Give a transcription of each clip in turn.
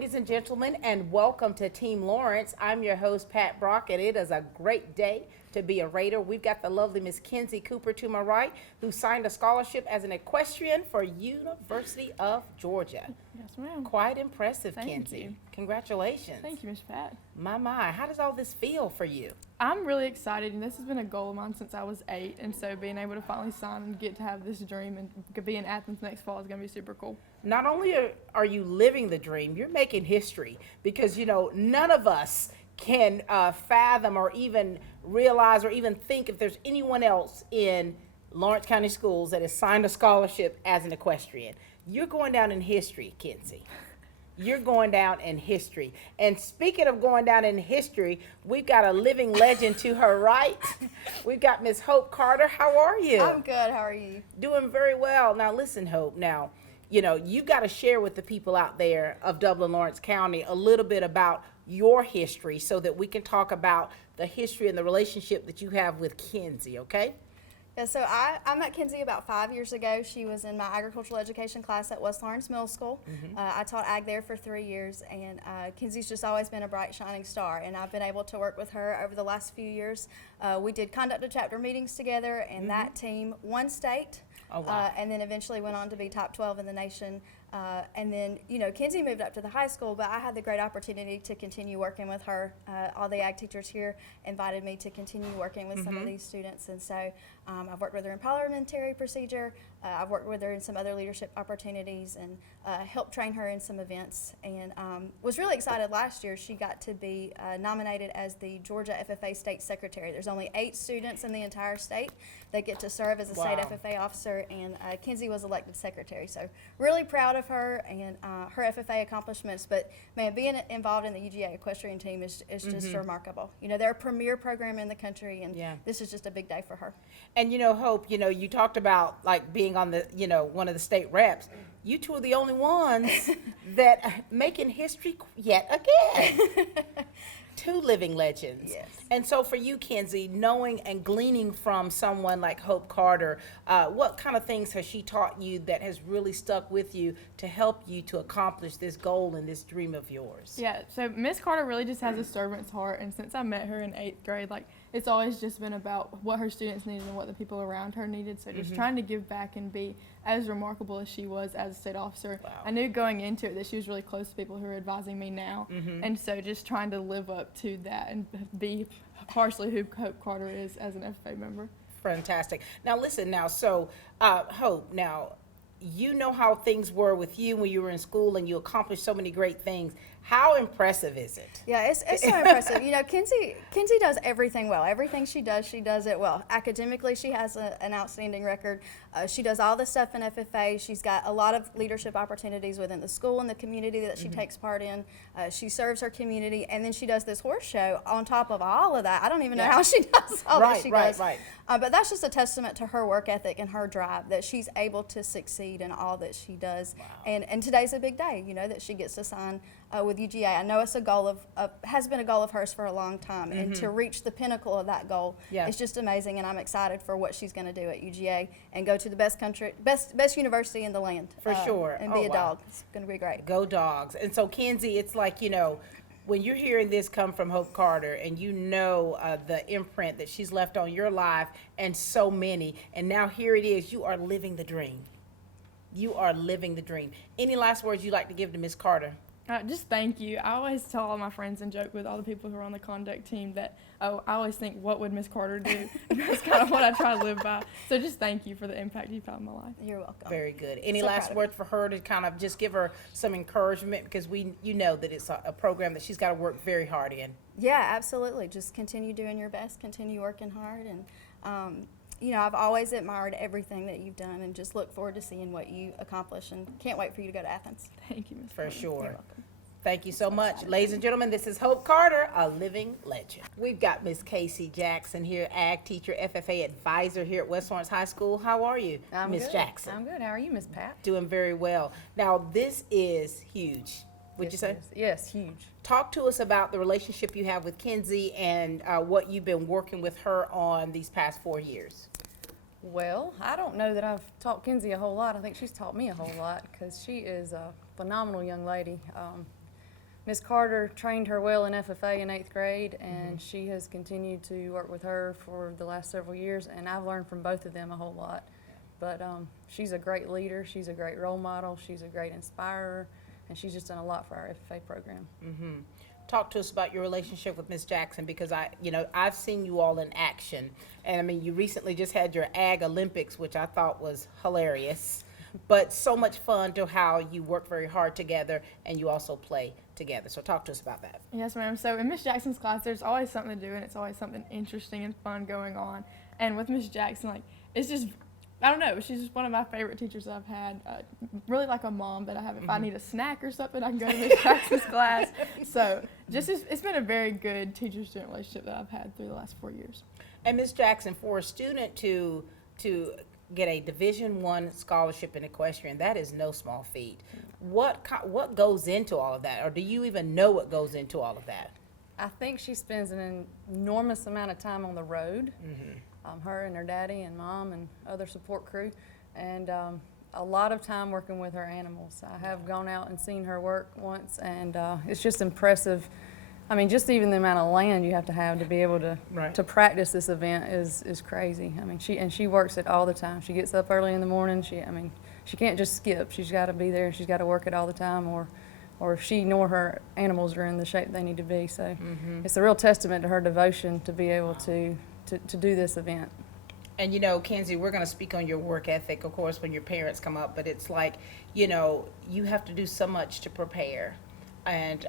ladies and gentlemen, and welcome to Team Lawrence. I'm your host, Pat Brock, and it is a great day to be a Raider. We've got the lovely Miss Kinsey Cooper to my right, who signed a scholarship as an equestrian for University of Georgia. Yes, ma'am. Quite impressive, Thank Kinsey. you. Congratulations. Thank you, Miss Pat. My, how does all this feel for you? I'm really excited, and this has been a goal of mine since I was 8, and so being able to finally sign and get to have this dream and be in Athens next fall is going to be super cool. Not only are you living the dream, you're making history because, none of us can fathom or even realize or even think if there's anyone else in Lawrence County Schools that has signed a scholarship as an equestrian. You're going down in history, Kinsey. You're going down in history. And speaking of going down in history, we've got a living legend to her right. We've got Miss Hope Carter. How are you? I'm good. How are you? Doing very well. Now, listen, Hope. Now, you got to share with the people out there of Dublin Lawrence County a little bit about your history so that we can talk about the history and the relationship that you have with Kinsey, okay? Yeah, so I met Kinsey about 5 years ago. She was in my agricultural education class at West Lawrence Middle School. I taught ag there for 3 years, and Kinsey's just always been a bright, shining star, and I've been able to work with her over the last few years. We did Untitled Chapter meetings together, and that team won state. Oh, wow. And then eventually went on to be top 12 in the nation. And then, Kinsey moved up to the high school, but I had the great opportunity to continue working with her. All the ag teachers here invited me to continue working with some of these students. And so I've worked with her in parliamentary procedure. I've worked with her in some other leadership opportunities and helped train her in some events. And was really excited last year. She got to be nominated as the Georgia FFA State Secretary. There's only 8 students in the entire state that get to serve as a state FFA officer, and Kinsey was elected secretary. So really proud of her and her FFA accomplishments. But man, being involved in the UGA equestrian team is just remarkable. They're a premier program in the country, and this is just a big day for her. And Hope, you talked about like being on the, one of the state reps. You two are the only ones that making history yet again. 2 living legends. Yes. And so for you, Kinsey, knowing and gleaning from someone like Hope Carter, what kind of things has she taught you that has really stuck with you to help you to accomplish this goal and this dream of yours? Yeah, so Miss Carter really just has a servant's heart, and since I met her in 8th grade, it's always just been about what her students needed and what the people around her needed. So just trying to give back and be as remarkable as she was as a state officer. Wow. I knew going into it that she was really close to people who are advising me now. And so just trying to live up to that and be partially who Hope Carter is as an FFA member. Fantastic. Now listen so Hope, now you know how things were with you when you were in school and you accomplished so many great things. How impressive is it? Yeah, it's so impressive. Kinsey does everything well. Everything she does it well. Academically, she has an outstanding record. She does all the stuff in FFA. She's got a lot of leadership opportunities within the school and the community that she takes part in. She serves her community, and then she does this horse show on top of all of that. I don't even know how she does all that she does. Right. But that's just a testament to her work ethic and her drive that she's able to succeed in all that she does. Wow. And today's a big day, that she gets to sign with UGA. I know it's a goal has been a goal of hers for a long time, and to reach the pinnacle of that goal is just amazing. And I'm excited for what she's going to do at UGA and go to the best university in the land For sure. and be a dog. It's going to be great. Go Dogs. And so Kinsey, it's like when you're hearing this come from Hope Carter and the imprint that she's left on your life and so many, and now here it is, you are living the dream. You are living the dream. Any last words you'd like to give to Miss Carter? Just thank you. I always tell all my friends and joke with all the people who are on the conduct team that, I always think, what would Miss Carter do? And that's kind of what I try to live by. So just thank you for the impact you've had in my life. You're welcome. Very good. Any So last proud of words for her to kind of just give her some encouragement, because that it's a program that she's got to work very hard in. Yeah, absolutely. Just continue doing your best, continue working hard, and I've always admired everything that you've done, and just look forward to seeing what you accomplish, and can't wait for you to go to Athens. Thank you, Ms. For Carter. sure. You're welcome. Thank you so much. Ladies and gentlemen, this is Hope Carter, a living legend. We've got Miss Casey Jackson here, ag teacher, FFA advisor here at West Lawrence High School. How are you, Miss Jackson? I'm good. How are you, Miss Pat? Doing very well. Now, this is huge. Would you say? Yes, huge. Talk to us about the relationship you have with Kinsey and what you've been working with her on these past 4 years. Well, I don't know that I've taught Kinsey a whole lot. I think she's taught me a whole lot because she is a phenomenal young lady. Miss Carter trained her well in FFA in 8th grade, and she has continued to work with her for the last several years, and I've learned from both of them a whole lot. But she's a great leader, she's a great role model, she's a great inspirer, and she's just done a lot for our FFA program. Talk to us about your relationship with Miss Jackson, because I've seen you all in action, and I mean, you recently just had your Ag Olympics, which I thought was hilarious, but so much fun to how you work very hard together and you also play together. So talk to us about that. Yes, ma'am. So in Miss Jackson's class, there's always something to do, and it's always something interesting and fun going on. And with Miss Jackson, like, it's just, I don't know, she's just one of my favorite teachers that I've had. Really like a mom that I have. If I need a snack or something, I can go to Miss Jackson's class. So it's been a very good teacher-student relationship that I've had through the last 4 years. And Miss Jackson, for a student to get a Division I scholarship in equestrian, that is no small feat. What goes into all of that, or do you even know what goes into all of that? I think she spends an enormous amount of time on the road, her and her daddy and mom and other support crew, and a lot of time working with her animals. I have gone out and seen her work once, and it's just impressive. I mean, just even the amount of land you have to be able to practice this event is crazy. I mean, she works it all the time. She gets up early in the morning. She can't just skip. She's got to be there. She's got to work it all the time, or she nor her animals are in the shape they need to be. So it's a real testament to her devotion to be able to do this event. And Kinsey, we're going to speak on your work ethic, of course, when your parents come up, but it's like, you have to do so much to prepare. And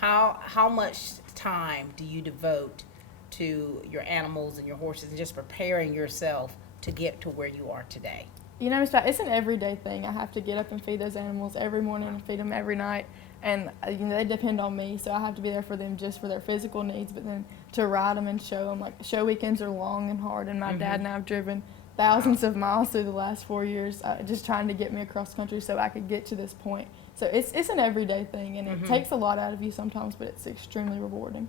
how much time do you devote to your animals and your horses and just preparing yourself to get to where you are today? Miss Pat, it's an everyday thing. I have to get up and feed those animals every morning and feed them every night. And, they depend on me, so I have to be there for them just for their physical needs, but then to ride them and show them. Like, show weekends are long and hard, and my dad and I have driven thousands of miles through the last 4 years just trying to get me across country so I could get to this point. So it's an everyday thing, and it takes a lot out of you sometimes, but it's extremely rewarding.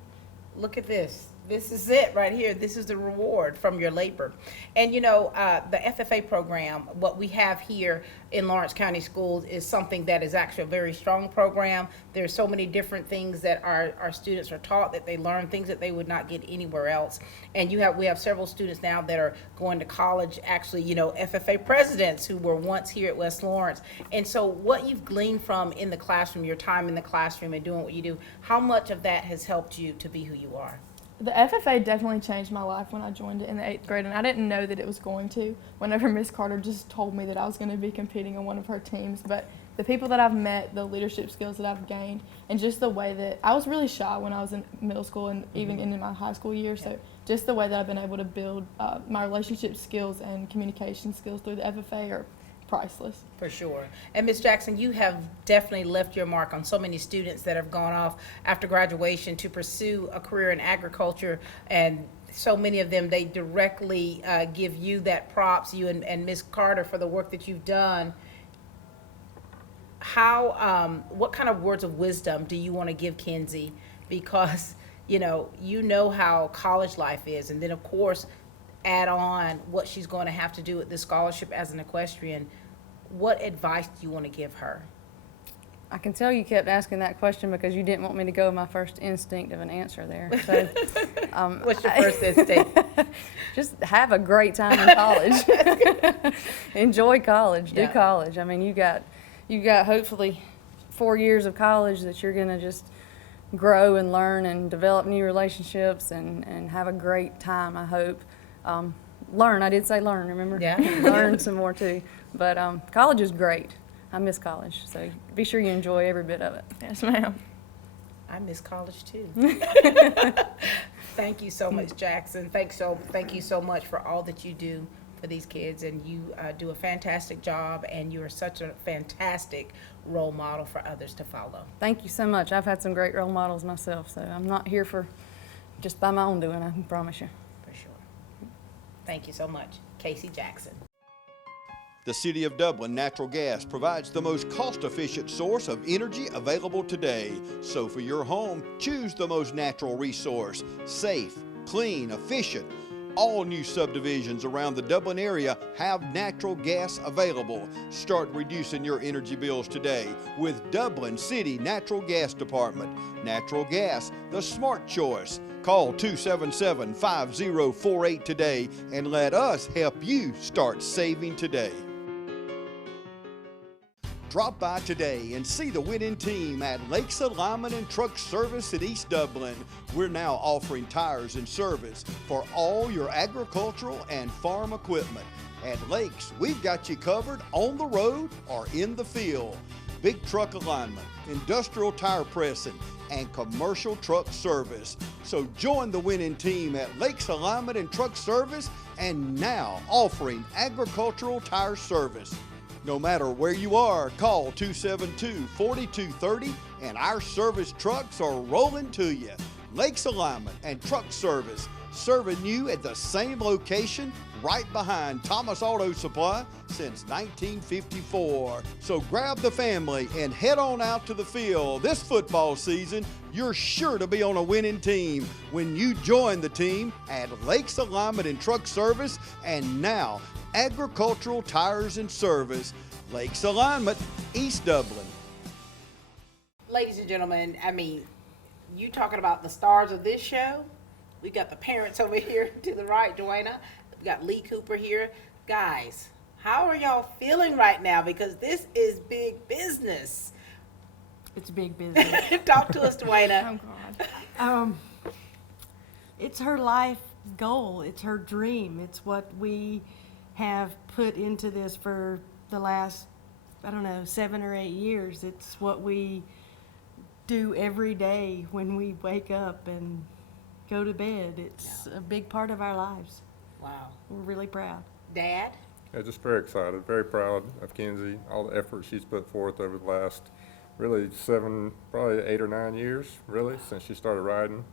Look at this. This is it right here. This is the reward from your labor. And the FFA program, what we have here in Lawrence County Schools is something that is actually a very strong program. There's so many different things that our students are taught, that they learn things that they would not get anywhere else. And we have several students now that are going to college, actually, FFA presidents who were once here at West Lawrence. And so what you've gleaned from in the classroom, your time in the classroom and doing what you do, how much of that has helped you to be who you are? The FFA definitely changed my life when I joined it in the 8th grade, and I didn't know that it was going to whenever Miss Carter just told me that I was going to be competing on one of her teams. But the people that I've met, the leadership skills that I've gained, and just the way that I was really shy when I was in middle school and even into my high school years. So just the way that I've been able to build my relationship skills and communication skills through the FFA are priceless. For sure. And Ms. Jackson, you have definitely left your mark on so many students that have gone off after graduation to pursue a career in agriculture, and so many of them, they directly give you that props, you and Ms. Carter, for the work that you've done. What kind of words of wisdom do you want to give Kinsey? Because you know how college life is, and then of course add on what she's going to have to do with this scholarship as an equestrian. What advice do you want to give her? I can tell you kept asking that question because you didn't want me to go with my first instinct of an answer there. So, what's your first instinct? Just have a great time in college. Enjoy college. Do college. I mean, you got hopefully 4 years of college that you're going to just grow and learn and develop new relationships and have a great time, I hope. Learn. I did say learn, remember? Yeah. Learn some more too. But college is great. I miss college, so be sure you enjoy every bit of it. Yes, ma'am. I miss college too. Thank you so much, Jackson. Thank you so much for all that you do for these kids, and you do a fantastic job, and you are such a fantastic role model for others to follow. Thank you so much. I've had some great role models myself, so I'm not here for just by my own doing, I can promise you. For sure. Thank you so much. Casey Jackson. The City of Dublin Natural Gas provides the most cost-efficient source of energy available today. So for your home, choose the most natural resource. Safe, clean, efficient. All new subdivisions around the Dublin area have natural gas available. Start reducing your energy bills today with Dublin City Natural Gas Department. Natural gas, the smart choice. Call 277-5048 today and let us help you start saving today. Drop by today and see the winning team at Lakes Alignment and Truck Service in East Dublin. We're now offering tires and service for all your agricultural and farm equipment. At Lakes, we've got you covered on the road or in the field. Big truck alignment, industrial tire pressing, and commercial truck service. So join the winning team at Lakes Alignment and Truck Service, and now offering agricultural tire service. No matter where you are, call 272-4230 and our service trucks are rolling to you. Lakes Alignment and Truck Service, serving you at the same location right behind Thomas Auto Supply since 1954. So grab the family and head on out to the field. This football season, you're sure to be on a winning team when you join the team at Lakes Alignment and Truck Service, and now agricultural tires and service. Lakes Alignment, East Dublin. Ladies and gentlemen, I mean, you talking about the stars of this show? We got the parents over here to the right, Joanna. We got Lee Cooper here. Guys, how are y'all feeling right now? Because this is big business. It's big business. Talk to us, Joanna. Oh, God. It's her life goal. It's her dream. It's what we have put into this for the last, 7 or 8 years. It's what we do every day when we wake up and go to bed. It's a big part of our lives. Wow. We're really proud. Dad? Yeah, just very excited, very proud of Kinsey, all the effort she's put forth over the last really 7, probably 8 or 9 years, really, since she started riding.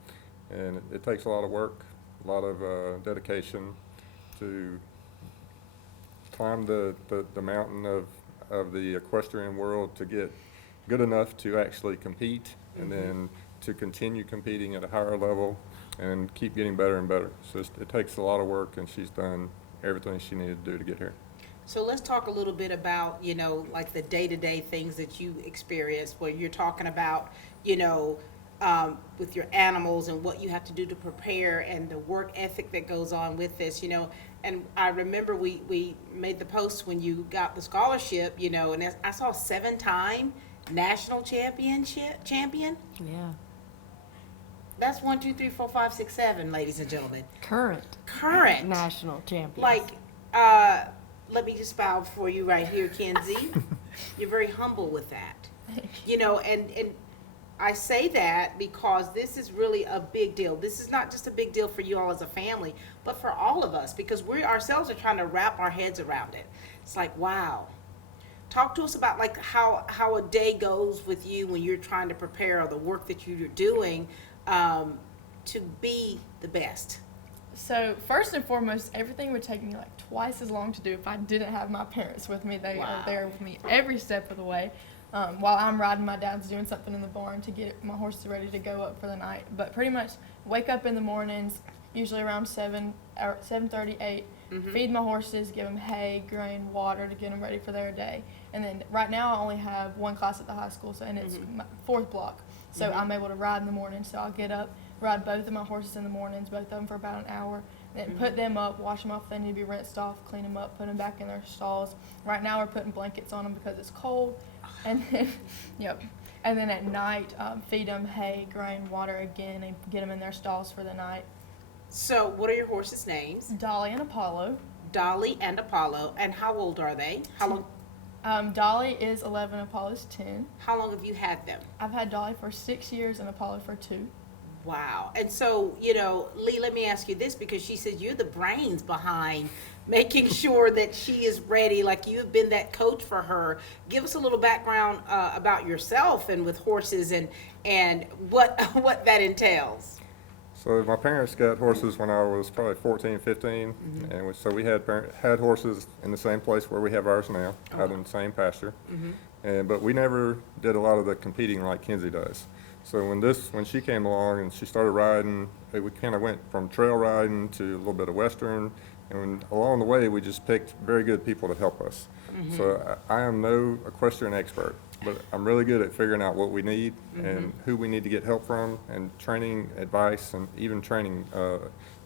And it takes a lot of work, a lot of dedication to climb the mountain of the equestrian world to get good enough to actually compete, and then to continue competing at a higher level and keep getting better and better. So it takes a lot of work, and she's done everything she needed to do to get here. So let's talk a little bit about, like the day-to-day things that you experience, where you're talking about, with your animals and what you have to do to prepare and the work ethic that goes on with this, And I remember we made the post when you got the scholarship, and I saw 7-time national champion. Yeah. That's 1, 2, 3, 4, 5, 6, 7, ladies and gentlemen. Current national champion. Like, let me just bow for you right here, Kinsey. You're very humble with that. And I say that because this is really a big deal. This is not just a big deal for you all as a family, but for all of us, because we ourselves are trying to wrap our heads around it. It's like, wow. Talk to us about like how a day goes with you when you're trying to prepare, or the work that you're doing to be the best. So first and foremost, everything would take me like twice as long to do if I didn't have my parents with me. They are there with me every step of the way. While I'm riding, my dad's doing something in the barn to get my horses ready to go up for the night. But pretty much wake up in the mornings, usually around 7 or 7:30, 8. Feed my horses, give them hay, grain, water to get them ready for their day. And then right now I only have one class at the high school, and it's my 4th block. So I'm able to ride in the morning. So I'll get up, ride both of my horses in the mornings, both of them for about an hour, then put them up, wash them off if they need to be rinsed off, clean them up, put them back in their stalls. Right now we're putting blankets on them because it's cold. And then, and then at night, feed them hay, grain, water again, and get them in their stalls for the night. So what are your horses' names? Dolly and Apollo. Dolly and Apollo. And how old are they? How long? Dolly is 11, Apollo's 10. How long have you had them? I've had Dolly for 6 years and Apollo for 2. Wow. And so, Lee, let me ask you this, because she said you're the brains behind making sure that she is ready, like you've been that coach for her. Give us a little background about yourself and with horses and what that entails. So my parents got horses when I was probably 14, 15, and so we had horses in the same place where we have ours now, out in the same pasture. But we never did a lot of the competing like Kinsey does. So when she came along and she started riding, we kind of went from trail riding to a little bit of Western, and along the way, we just picked very good people to help us. So I am no equestrian expert, but I'm really good at figuring out what we need and who we need to get help from, and training, advice, and even training.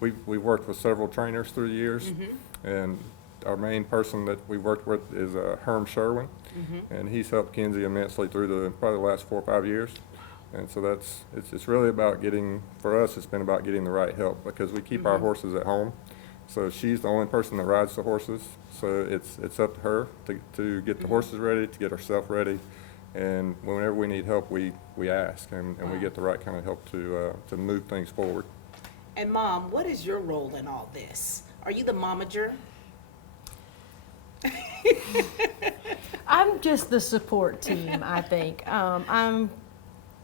We've worked with several trainers through the years, and our main person that we worked with is Herm Sherwin, and he's helped Kinsey immensely through probably the last 4 or 5 years. And so it's really about for us, it's been about getting the right help, because we keep our horses at home. So she's the only person that rides the horses. So it's up to her to get the horses ready, to get herself ready. And whenever we need help, we ask, and we get the right kind of help to move things forward. And Mom, what is your role in all this? Are you the momager? I'm just the support team, I think. I'm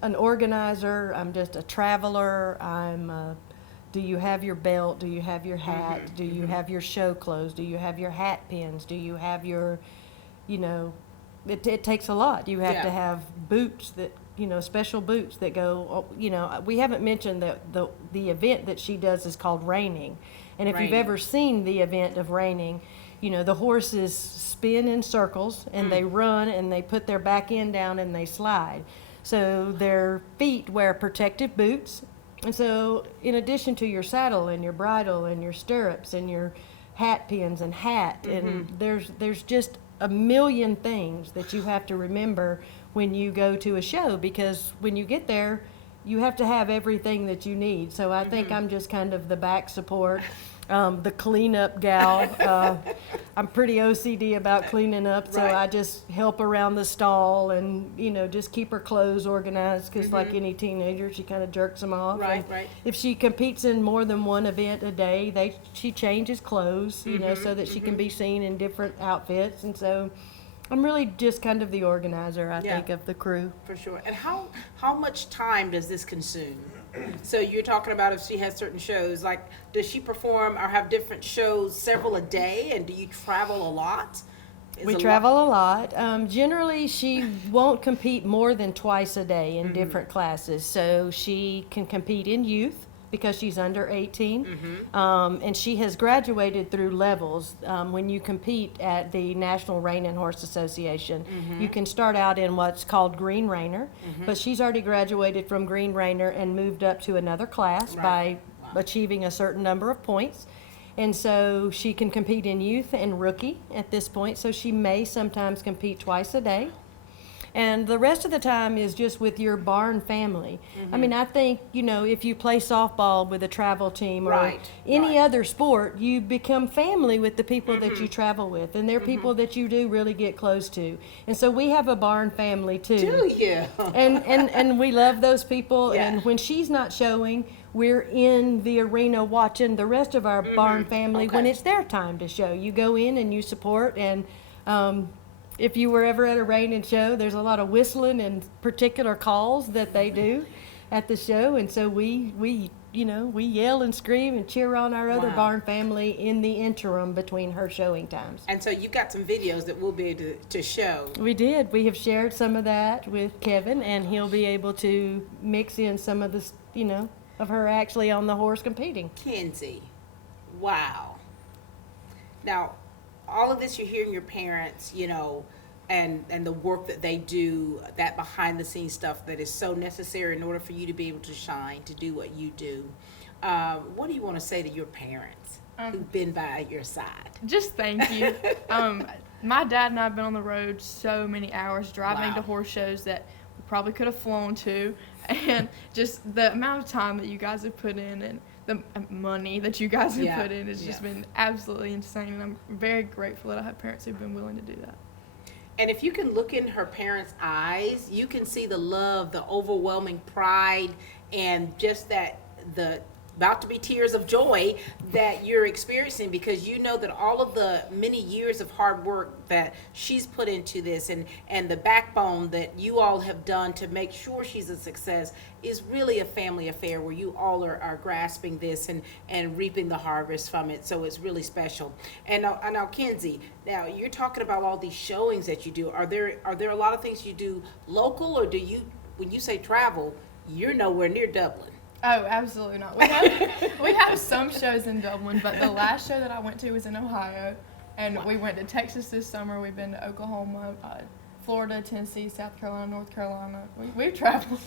an organizer. I'm just a traveler. Do you have your belt? Do you have your hat? Do you have your show clothes? Do you have your hat pins? Do you have your, it takes a lot. You have to have boots that, special boots that go, we haven't mentioned that the event that she does is called reining. And if you've ever seen the event of reining, the horses spin in circles and they run and they put their back end down and they slide. So their feet wear protective boots. And so in addition to your saddle and your bridle and your stirrups and your hat pins and hat, and there's just a million things that you have to remember when you go to a show, because when you get there, you have to have everything that you need. So I think I'm just kind of the back support, the cleanup gal. I'm pretty OCD about cleaning up, so I just help around the stall and, just keep her clothes organized, because like any teenager, she kind of jerks them off. Right. If she competes in more than one event a day, she changes clothes, so that she can be seen in different outfits. And so I'm really just kind of the organizer, I think, of the crew. For sure. And how much time does this consume? So you're talking about if she has certain shows, like does she perform or have different shows several a day, and do you travel a lot? We travel a lot. Generally, she won't compete more than twice a day in different classes. So she can compete in youth because she's under 18. And she has graduated through levels. When you compete at the National Rein and Horse Association, you can start out in what's called Green Reiner, but she's already graduated from Green Reiner and moved up to another class by achieving a certain number of points. And so she can compete in youth and rookie at this point, so she may sometimes compete twice a day. And the rest of the time is just with your barn family. I mean, I think, if you play softball with a travel team or any other sport, you become family with the people that you travel with. And they're people that you do really get close to. And so we have a barn family too. Do you? And we love those people. And when she's not showing, we're in the arena watching the rest of our barn family when it's their time to show. You go in and you support, and if you were ever at a reining show, there's a lot of whistling and particular calls that they do at the show, and so we yell and scream and cheer on our other barn family in the interim between her showing times. And so you got some videos that we'll be able to show. We did. We have shared some of that with Kevin, and he'll be able to mix in some of this, of her actually on the horse competing. Kinsey, wow. Now, all of this you're hearing your parents, and the work that they do, that behind the scenes stuff that is so necessary in order for you to be able to shine, to do what you do. What do you want to say to your parents who've been by your side? Just thank you. My dad and I have been on the road so many hours driving to horse shows that we probably could have flown to, and just the amount of time that you guys have put in and the money that you guys have put in has just been absolutely insane, and I'm very grateful that I have parents who've been willing to do that. And if you can look in her parents' eyes, you can see the love, the overwhelming pride, and just that the about to be tears of joy that you're experiencing, because you know that all of the many years of hard work that she's put into this and the backbone that you all have done to make sure she's a success is really a family affair where you all are grasping this and reaping the harvest from it. So it's really special. And now Kinsey, now you're talking about all these showings that you do. Are there a lot of things you do local, or do you, when you say travel, You're nowhere near Dublin. Oh, absolutely not. We have some shows in Dublin, but the last show that I went to was in Ohio, and we went to Texas this summer. We've been to Oklahoma, Florida, Tennessee, South Carolina, North Carolina. We've traveled.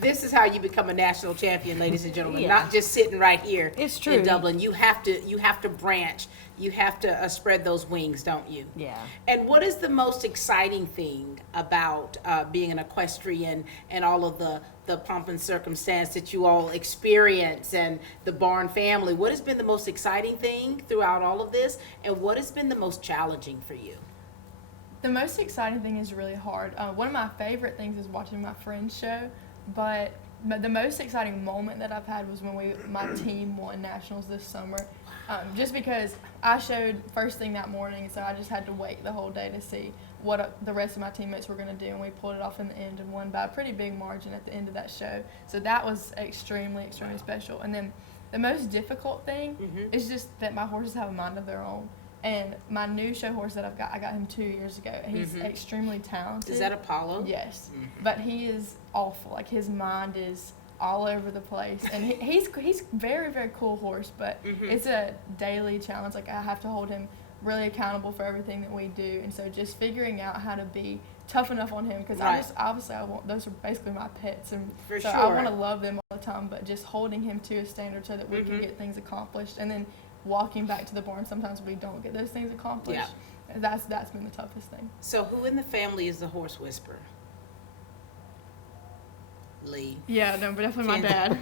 This is how you become a national champion, ladies and gentlemen. Yeah. Not just sitting right here It's true. in Dublin. You have to branch. You have to spread those wings, don't you? Yeah. And what is the most exciting thing about being an equestrian and all of the pomp and circumstance that you all experience and the Barn family? What has been the most exciting thing throughout all of this, and what has been the most challenging for you? The most exciting thing is really hard. One of my favorite things is watching my friends' show, but the most exciting moment that I've had was when my team won nationals this summer. Just because I showed first thing that morning, so I just had to wait the whole day to see what the rest of my teammates were going to do, and we pulled it off in the end and won by a pretty big margin at the end of that show. So that was extremely, extremely special. And then the most difficult thing is just that my horses have a mind of their own. And my new show horse that I got him 2 years ago. He's extremely talented. Is that Apollo? Yes, but he is awful. Like, his mind is all over the place, and he's very, very cool horse. But it's a daily challenge. Like, I have to hold him really accountable for everything that we do, and so just figuring out how to be tough enough on him, because I want those are basically my pets, and For so sure. I want to love them all the time. But just holding him to a standard so that we can get things accomplished, and then walking back to the barn, sometimes we don't get those things accomplished. Yeah. That's been the toughest thing. So who in the family is the horse whisperer? Lee. Yeah, no, but definitely my dad.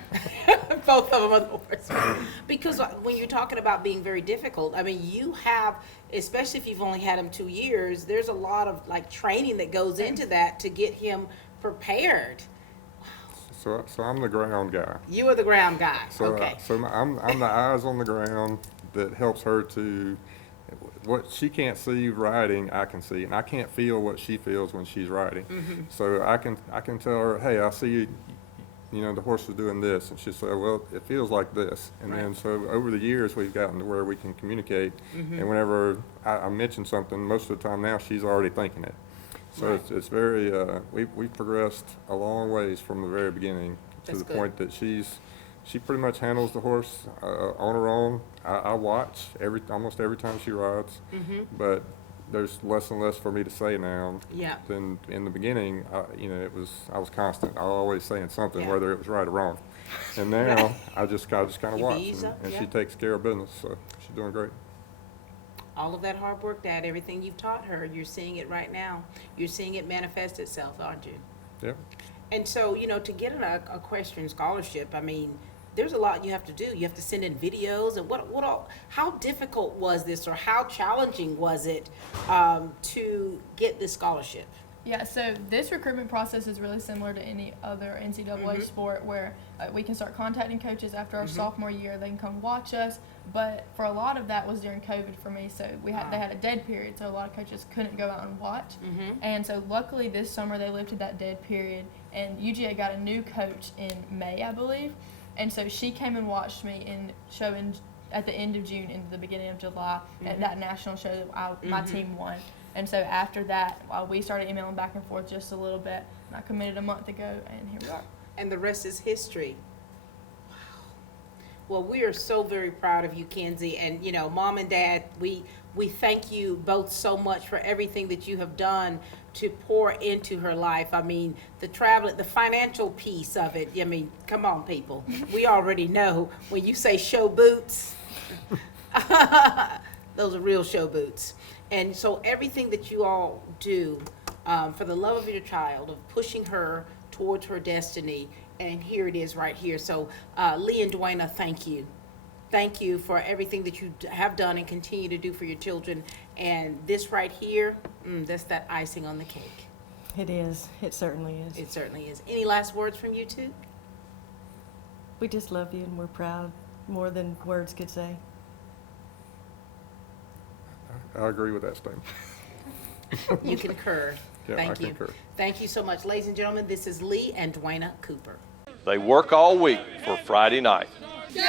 Both of them are the horse. Because when you're talking about being very difficult, I mean, you have, especially if you've only had him 2 years, there's a lot of like training that goes into that to get him prepared. So I'm the ground guy. You are the ground guy. So, Okay. I'm the eyes on the ground that helps her to, what she can't see riding, I can see, and I can't feel what she feels when she's riding. So I can tell her, hey, I see you know, the horse is doing this, and she'll say, well, it feels like this. And then so over the years, we've gotten to where we can communicate, and whenever I mention something, most of the time now, she's already thinking it. So it's very, we've progressed a long ways from the very beginning to That's the good. point that she pretty much handles the horse on her own. I watch almost every time she rides, but there's less and less for me to say now. Yeah. Than in the beginning, I was constant. I was always saying something, Yeah. whether it was right or wrong. And now I just kind of You watch, ease up, and yeah. she takes care of business. So she's doing great. All of that hard work, Dad, everything you've taught her, you're seeing it right now. You're seeing it manifest itself, aren't you? Yeah. And so, you know, to get an equestrian scholarship, I mean, there's a lot you have to do. You have to send in videos, and what all, how difficult was this, or how challenging was it to get this scholarship? Yeah, so this recruitment process is really similar to any other NCAA sport, where we can start contacting coaches after our sophomore year. They can come watch us, but for a lot of that was during COVID for me. So they had a dead period, so a lot of coaches couldn't go out and watch. And so luckily this summer they lifted that dead period, and UGA got a new coach in May, I believe. And so she came and watched me in showing at the end of June into the beginning of July at that national show that my team won. And so after that, we started emailing back and forth just a little bit. And I committed a month ago, and here we are. And the rest is history. Wow. Well, we are so very proud of you, Kinsey. And, you know, Mom and Dad, we thank you both so much for everything that you have done to pour into her life. I mean, the financial piece of it. I mean, come on, people. We already know when you say show boots, those are real show boots. And so everything that you all do for the love of your child, of pushing her towards her destiny, and here it is right here. So Lee and Dwayna, thank you. Thank you for everything that you have done and continue to do for your children. And this right here, that's that icing on the cake. It is. It certainly is. It certainly is. Any last words from you two? We just love you, and we're proud more than words could say. I agree with that statement. You concur. Yeah, Thank I you. concur. Thank you so much. Ladies and gentlemen, this is Lee and Dwayna Cooper. They work all week for Friday night. Give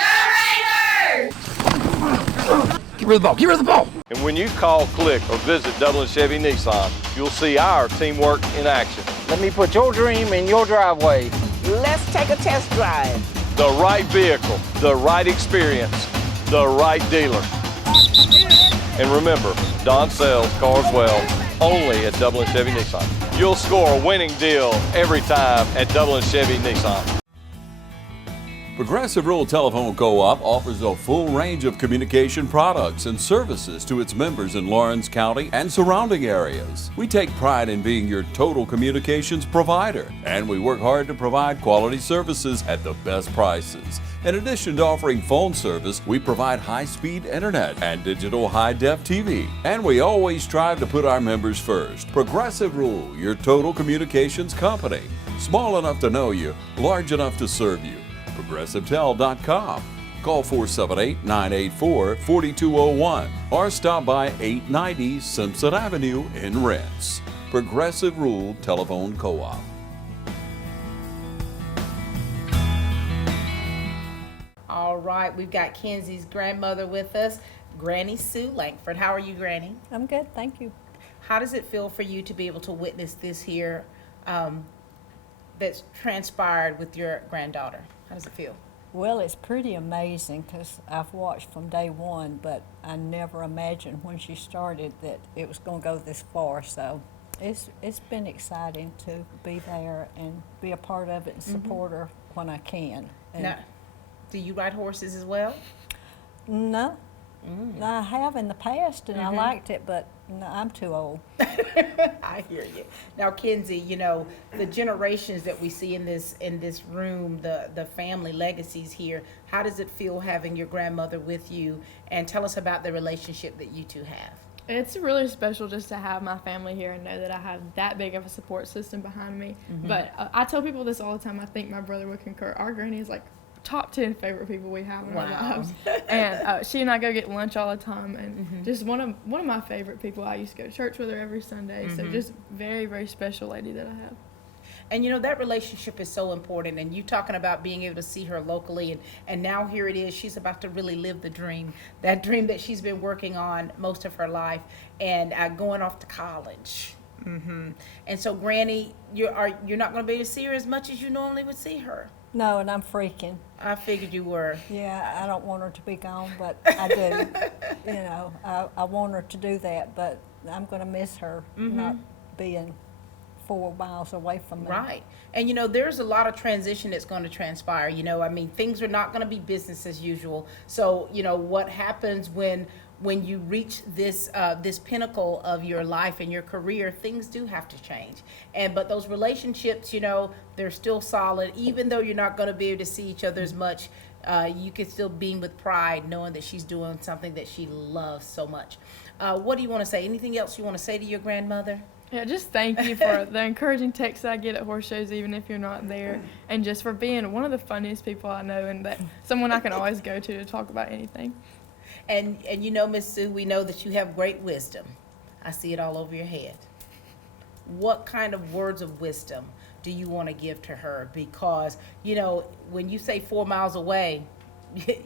her the ball. Give her the ball. And when you call, click, or visit Dublin Chevy Nissan, you'll see our teamwork in action. Let me put your dream in your driveway. Let's take a test drive. The right vehicle, the right experience, the right dealer. And remember, Don sells cars well only at Dublin Chevy Nissan. You'll score a winning deal every time at Dublin Chevy Nissan. Progressive Rural Telephone Co-op offers a full range of communication products and services to its members in Lawrence County and surrounding areas. We take pride in being your total communications provider, and we work hard to provide quality services at the best prices. In addition to offering phone service, we provide high-speed internet and digital high-def TV. And we always strive to put our members first. Progressive Rural, your total communications company. Small enough to know you, large enough to serve you. ProgressiveTel.com. Call 478-984-4201 or stop by 890 Simpson Avenue in Renton. Progressive Rural Telephone Co-op. All right, we've got Kinsey's grandmother with us, Granny Sue Langford. How are you, Granny? I'm good, thank you. How does it feel for you to be able to witness this here that's transpired with your granddaughter? How does it feel? Well, it's pretty amazing because I've watched from day one, but I never imagined when she started that it was going to go this far. So it's been exciting to be there and be a part of it and support her when I can. And Now, do you ride horses as well? no, I have in the past and I liked it, but no, I'm too old. I hear you. Now, Kinsey, you know, the generations that we see in this room, the family legacies here, how does it feel having your grandmother with you? And tell us about the relationship that you two have. It's really special just to have my family here and know that I have that big of a support system behind me. But I tell people this all the time. I think my brother would concur. Our granny is like top 10 favorite people we have in our lives. And she and I go get lunch all the time, and just one of my favorite people. I used to go to church with her every Sunday. So just very, very special lady that I have. And you know, that relationship is so important. And you talking about being able to see her locally, and now here it is, she's about to really live the dream, that dream that she's been working on most of her life, and going off to college. And so, Granny, you're not going to be able to see her as much as you normally would see her. No, and I'm freaking. I figured you were. Yeah, I don't want her to be gone, but I do. You know, I want her to do that, but I'm going to miss her not being 4 miles away from me. Right. And you know, there's a lot of transition that's going to transpire. You know, I mean, things are not going to be business as usual. So, you know, what happens when you reach this this pinnacle of your life and your career, things do have to change. But those relationships, you know, they're still solid. Even though you're not going to be able to see each other as much, you can still beam with pride knowing that she's doing something that she loves so much. What do you want to say? Anything else you want to say to your grandmother? Yeah, just thank you for the encouraging texts I get at horse shows, even if you're not there, and just for being one of the funniest people I know, and that someone I can always go to talk about anything. And you know, Miss Sue, we know that you have great wisdom. I see it all over your head. What kind of words of wisdom do you want to give to her? Because, you know, when you say 4 miles away,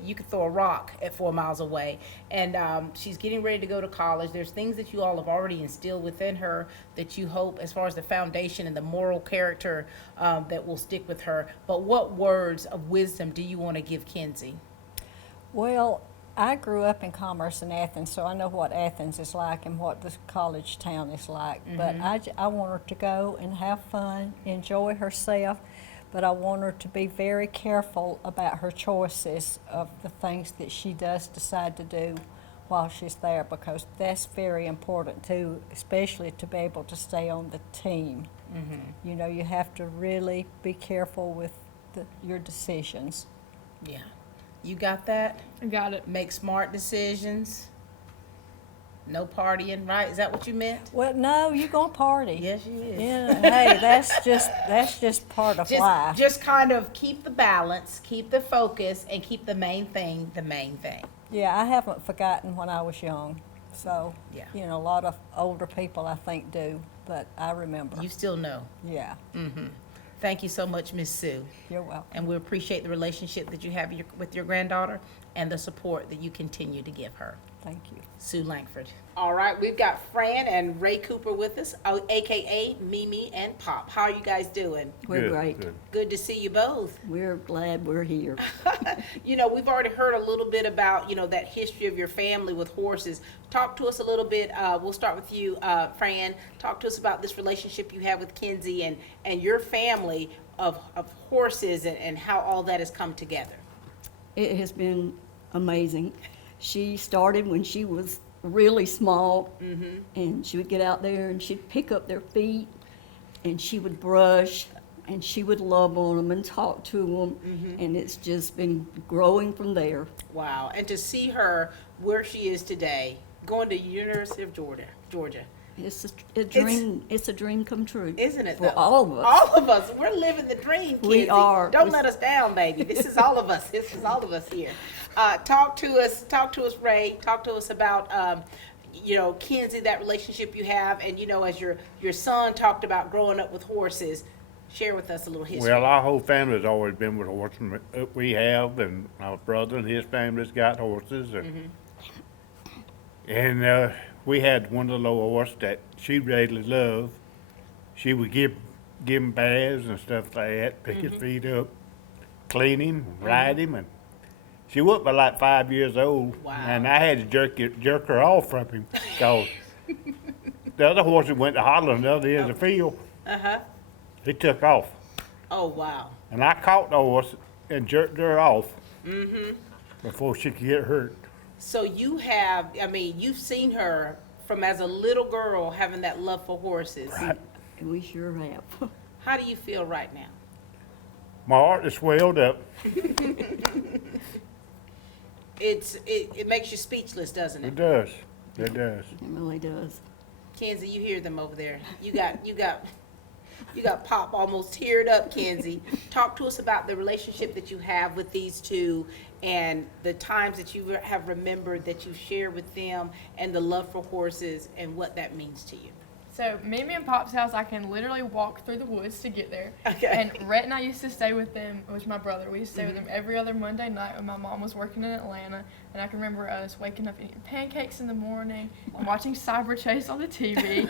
you could throw a rock at 4 miles away. And she's getting ready to go to college. There's things that you all have already instilled within her that you hope, as far as the foundation and the moral character, that will stick with her. But what words of wisdom do you want to give Kinsey? Well, I grew up in Commerce in Athens, so I know what Athens is like and what the college town is like. But I want her to go and have fun, enjoy herself, but I want her to be very careful about her choices of the things that she does decide to do while she's there, because that's very important too, especially to be able to stay on the team. You know, you have to really be careful with your decisions. Yeah. You got that? I got it. Make smart decisions. No partying, right? Is that what you meant? Well, no, you're gonna party. Yes, she is. Yeah, hey, that's just part of life. Just kind of keep the balance, keep the focus, and keep the main thing the main thing. Yeah, I haven't forgotten when I was young. So, Yeah. you know, a lot of older people I think do, but I remember. You still know. Yeah, Thank you so much, Miss Sue. you're welcome. And we appreciate the relationship that you have with your granddaughter and the support that you continue to give her. Thank you. Sue Langford. All right, we've got Fran and Ray Cooper with us, AKA Mimi and Pop. How are you guys doing? We're great. Good to see you both. We're glad we're here. You know, we've already heard a little bit about, you know, that history of your family with horses. Talk to us a little bit. We'll start with you, Fran. Talk to us about this relationship you have with Kinsey and your family of horses and how all that has come together. It has been amazing. She started when she was really small, and she would get out there and she'd pick up their feet and she would brush and she would love on them and talk to them, and it's just been growing from there. Wow. And to see her where she is today, going to University of Georgia. It's a dream. It's a dream come true. Isn't it, for though? all of us? All of us. We're living the dream, Kinsey. We are. Don't let us down, baby. This is all of us. This is all of us here. Talk to us, Ray. Talk to us about, you know, Kinsey, that relationship you have, and, you know, as your son talked about growing up with horses. Share with us a little history. Well, our whole family's always been with horses. We have, and our brother and his family's got horses, and we had one little horse that she really loved. She would give him baths and stuff like that, pick his feet up, clean him, ride him, and she was but like 5 years old. Wow. And I had to jerk her off from him because the other horses went to holler on the other end of the field. He took off. Oh, wow. And I caught the horse and jerked her off before she could get hurt. So you have, I mean, you've seen her from as a little girl having that love for horses. Right. We sure have. How do you feel right now? My heart is swelled up. It makes you speechless, doesn't It it? does. It does. It really does. Kinsey, you hear them over there. You got Pop almost teared up, Kinsey. Talk to us about the relationship that you have with these two and the times that you have remembered that you share with them and the love for horses and what that means to you. So Mimi and Pop's house, I can literally walk through the woods to get there. Okay. And Rhett and I used to stay with them, which my brother. We used to stay with them every other Monday night when my mom was working in Atlanta. And I can remember us waking up eating pancakes in the morning and watching Cyber Chase on the TV.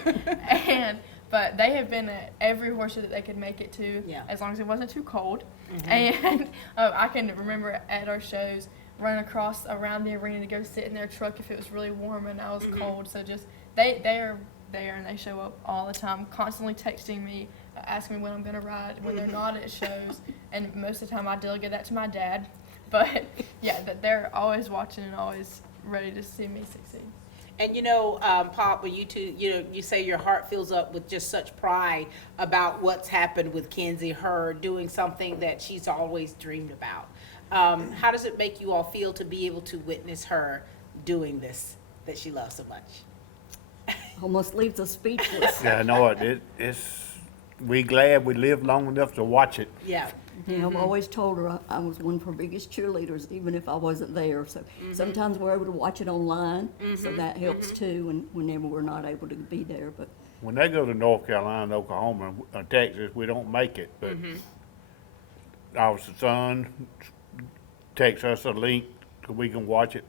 But they have been at every horse show that they could make it to, as long as it wasn't too cold. And I can remember at our shows run around the arena to go sit in their truck if it was really warm and I was cold. So just they are there and they show up all the time, constantly texting me, asking me when I'm going to ride when they're not at shows. And most of the time I delegate that to my dad. But yeah, they're always watching and always ready to see me succeed. And you know, Pop, when you two, you know, you say your heart fills up with just such pride about what's happened with Kinsey, her doing something that she's always dreamed about. How does it make you all feel to be able to witness her doing this that she loves so much? Almost leaves us speechless. Yeah, I know it. We glad we lived long enough to watch it. Yeah. Yeah, I've always told her I was one of her biggest cheerleaders, even if I wasn't there. So sometimes we're able to watch it online, so that helps too, and whenever we're not able to be there. But When they go to North Carolina, Oklahoma, and Texas, we don't make it. But our son takes us a link so we can watch it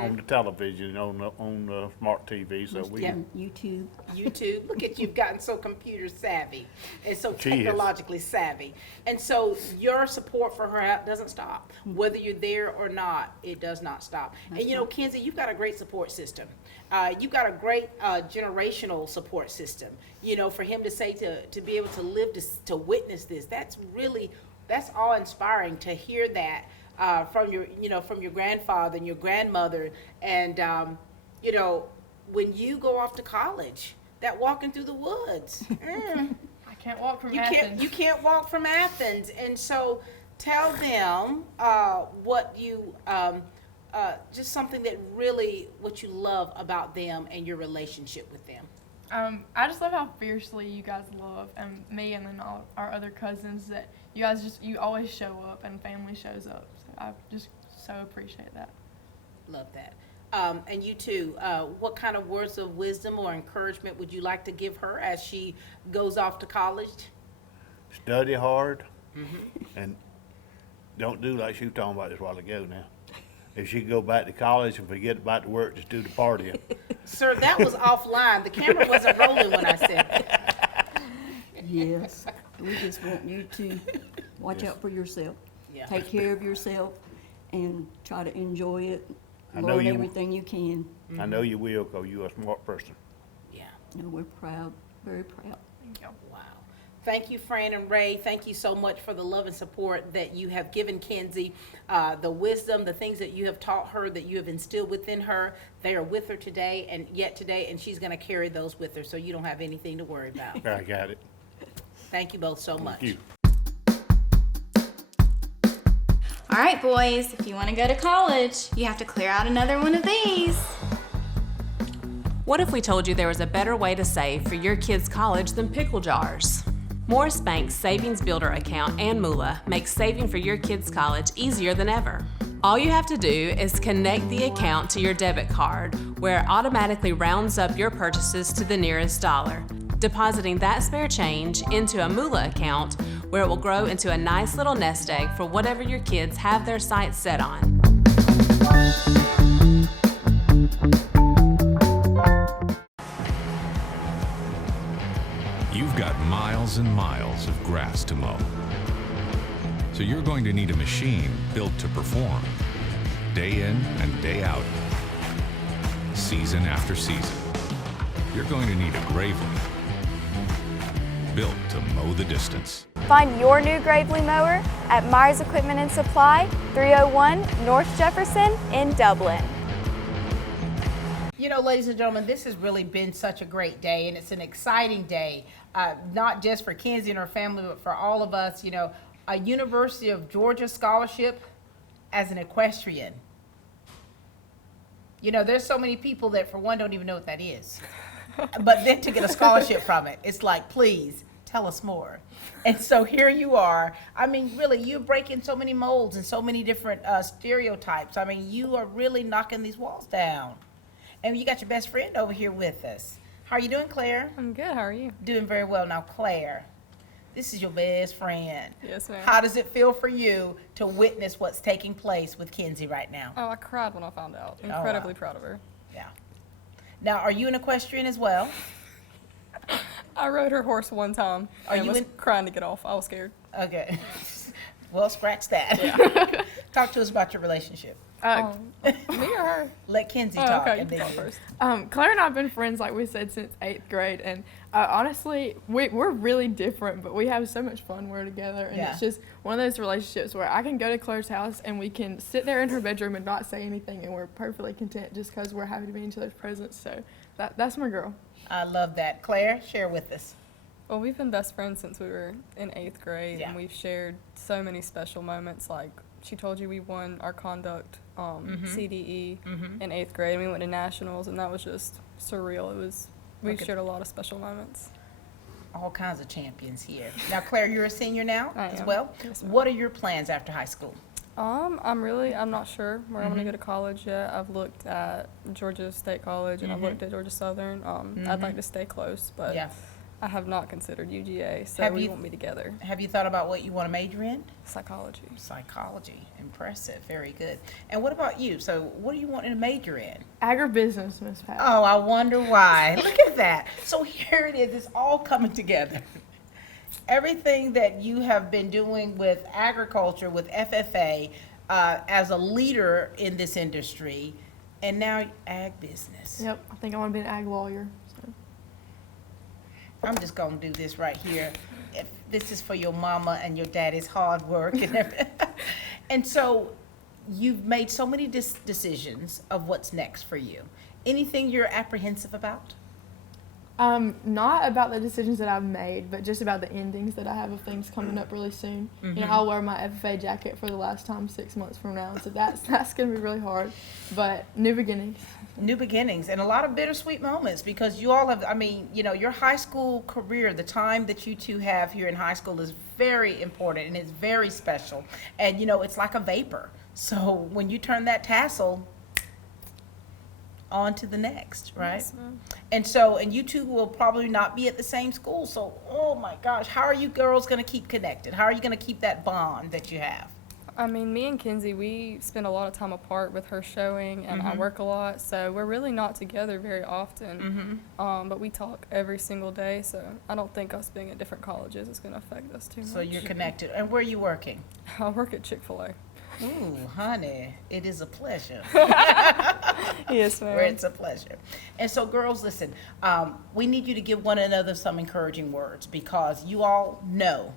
on the television, on the smart TV. So we Yeah. YouTube. YouTube. Look at you've gotten so computer savvy and so She is. technologically savvy. And so your support for her doesn't stop. Whether you're there or not, it does not stop. And you know, Kinsey, you've got a great support system. You've got a great generational support system. You know, for him to say to be able to live to witness this, that's awe inspiring to hear that. From your grandfather and your grandmother, and you know, when you go off to college, that walking through the woods. I can't walk from Athens. You can't walk from Athens, and so tell them what you just something that really what you love about them and your relationship with them. I just love how fiercely you guys love me and then all our other cousins, that you guys you always show up and family shows up. So I just so appreciate that. Love that. And you too, what kind of words of wisdom or encouragement would you like to give her as she goes off to college? study hard and don't do like she was talking about this a while ago now. if she could go back to college and forget about the work, just do the partying. Sir, that was offline. The camera wasn't rolling when I said that. Yes, we just want you to watch out for yourself. Yeah. Take care of yourself and try to enjoy it. I know Learn you- everything you can. I know you will, 'cause you're a smart person. Yeah. And we're proud, very proud. Wow. Thank you, Fran and Ray. Thank you so much for the love and support that you have given Kinsey, the wisdom, the things that you have taught her, that you have instilled within her. They are with her today, and she's going to carry those with her, so you don't have anything to worry about. I got it. Thank you both so much. Thank you. All right, boys, if you want to go to college, you have to clear out another one of these. What if we told you there was a better way to save for your kids' college than pickle jars? Morris Bank's Savings Builder account and Moolah makes saving for your kids' college easier than ever. All you have to do is connect the account to your debit card, where it automatically rounds up your purchases to the nearest dollar, depositing that spare change into a Moolah account, where it will grow into a nice little nest egg for whatever your kids have their sights set on. You've got miles and miles of grass to mow. So you're going to need a machine built to perform, day in and day out, season after season. You're going to need a Gravely, built to mow the distance. Find your new Gravely mower at Myers Equipment and Supply, 301 North Jefferson in Dublin. You know, ladies and gentlemen, this has really been such a great day, and it's an exciting day, not just for Kinsey and her family, but for all of us. You know, a University of Georgia scholarship as an equestrian. You know, there's so many people that, for one, don't even know what that is. But then to get a scholarship from it, it's like, please, tell us more. And so here you are. I mean, really, you're breaking so many molds and so many different stereotypes. I mean, you are really knocking these walls down. And you got your best friend over here with us. How are you doing, Claire? I'm good. How are you? Doing very well. Now, Claire, this is your best friend. Yes, ma'am. How does it feel for you to witness what's taking place with Kinsey right now? Oh, I cried when I found out. wow. Incredibly proud of her. Yeah. Now, are you an equestrian as well? I rode her horse one time. Are and you was in- crying to get off. I was scared. Okay. Well, scratch that. Yeah. Talk to us about your relationship. Me or her? Let Kinsey Oh, talk. okay, you and can then talk you. first. Claire and I have been friends, like we said, since 8th grade, and honestly, we're really different, but we have so much fun when we're together, and Yeah. it's just one of those relationships where I can go to Claire's house and we can sit there in her bedroom and not say anything, and we're perfectly content just because we're happy to be in each other's presence. So that's my girl. I love that. Claire, share with us. Well, we've been best friends since we were in 8th grade, Yeah. and we've shared so many special moments. Like she told you, we won our conduct CDE in 8th grade, and we went to nationals, and that was just surreal. We Look at shared a lot of special moments. All kinds of champions here. Now, Claire, you're a senior now I as am. well. Yes, ma'am. What are your plans after high school? I'm not sure where I'm gonna go to college yet. I've looked at Georgia State College, and I've looked at Georgia Southern. I'd like to stay close, but Yeah. I have not considered UGA, so Have we you- won't be together. Have you thought about what you want to major in? Psychology. Psychology. Impressive. Very good. And what about you? So what do you want to major in? Agribusiness, Miss Pat. Oh, I wonder why. Look at that. So here it is. It's all coming together. Everything that you have been doing with agriculture, with FFA, as a leader in this industry, and now ag business. Yep, I think I want to be an ag lawyer. So. I'm just gonna do this right here. If this is for your mama and your daddy's hard work and everything. And so you've made so many decisions of what's next for you. Anything you're apprehensive about? Not about the decisions that I've made, but just about the endings that I have of things coming up really soon. You know, I'll wear my FFA jacket for the last time 6 months from now, so that's gonna be really hard. But new beginnings. New beginnings and a lot of bittersweet moments, because you all have, I mean, you know, your high school career, the time that you two have here in high school is very important and it's very special. And, you know, it's like a vapor. So when you turn that tassel, on to the next, right? Yes, ma'am. And so, and you two will probably not be at the same school. So, oh my gosh, how are you girls going to keep connected? How are you going to keep that bond that you have? I mean, me and Kinsey, we spend a lot of time apart with her showing, and I work a lot, so we're really not together very often. But we talk every single day, so I don't think us being at different colleges is going to affect us too much. So you're connected. And where are you working? I work at Chick-fil-A. Ooh, honey, it is a pleasure. Yes, ma'am. It's a pleasure. And so, girls, listen, we need you to give one another some encouraging words, because you all know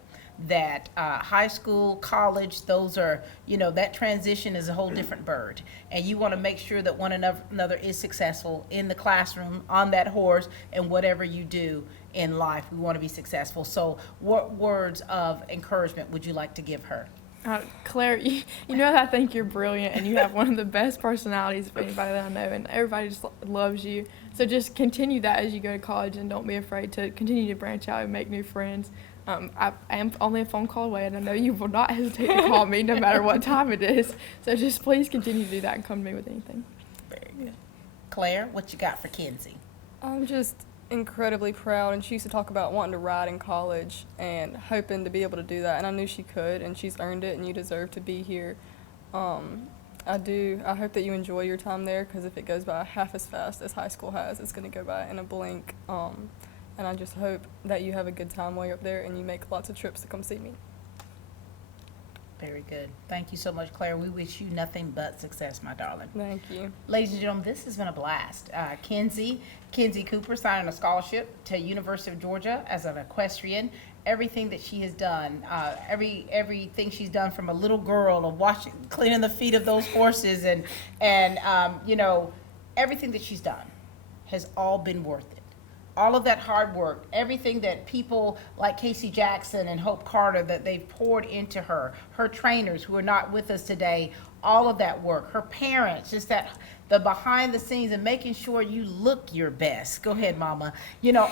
that high school, college, those are, that transition is a whole different bird. And you want to make sure that one another is successful in the classroom, on that horse, and whatever you do in life. We want to be successful. So what words of encouragement would you like to give her? Claire, you know I think you're brilliant, and you have one of the best personalities of anybody that I know, and everybody just loves you. So just continue that as you go to college, and don't be afraid to continue to branch out and make new friends. I am only a phone call away, and I know you will not hesitate to call me no matter what time it is. So just please continue to do that and come to me with anything. Very good. Claire, what you got for Kinsey? I'm just incredibly proud, and she used to talk about wanting to ride in college and hoping to be able to do that, and I knew she could, and she's earned it, and you deserve to be here. I hope that you enjoy your time there, because if it goes by half as fast as high school has, it's going to go by in a blink, and I just hope that you have a good time while you're up there and you make lots of trips to come see me. Very good. Thank you so much, Claire. We wish you nothing but success, my darling. Thank you. Ladies and gentlemen, this has been a blast. Kinsey Cooper signing a scholarship to University of Georgia as an equestrian. Everything that she has done, everything she's done from a little girl of cleaning the feet of those horses, and everything that she's done has all been worth it. All of that hard work, everything that people like Casey Jackson and Hope Carter, that they've poured into her trainers who are not with us today, all of that work, her parents, just the behind the scenes and making sure you look your best. Go ahead, mama.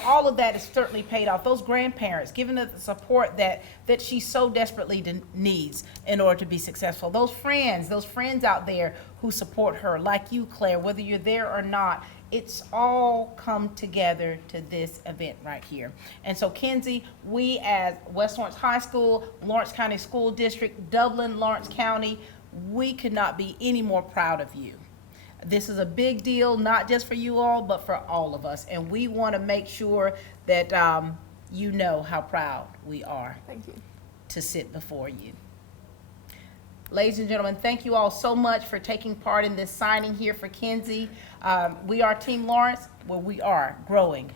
All of that is certainly paid off. Those grandparents giving her the support that she so desperately needs in order to be successful. Those friends out there who support her, like you, Claire, whether you're there or not, it's all come together to this event right here. And so, Kinsey, we as West Lawrence High School, Lawrence County School District, Dublin, Lawrence County, we could not be any more proud of you. This is a big deal, not just for you all, but for all of us. And we want to make sure that you know how proud we are. Thank you. To sit before you. Ladies and gentlemen, thank you all so much for taking part in this signing here for Kinsey. We are Team Lawrence, where we are growing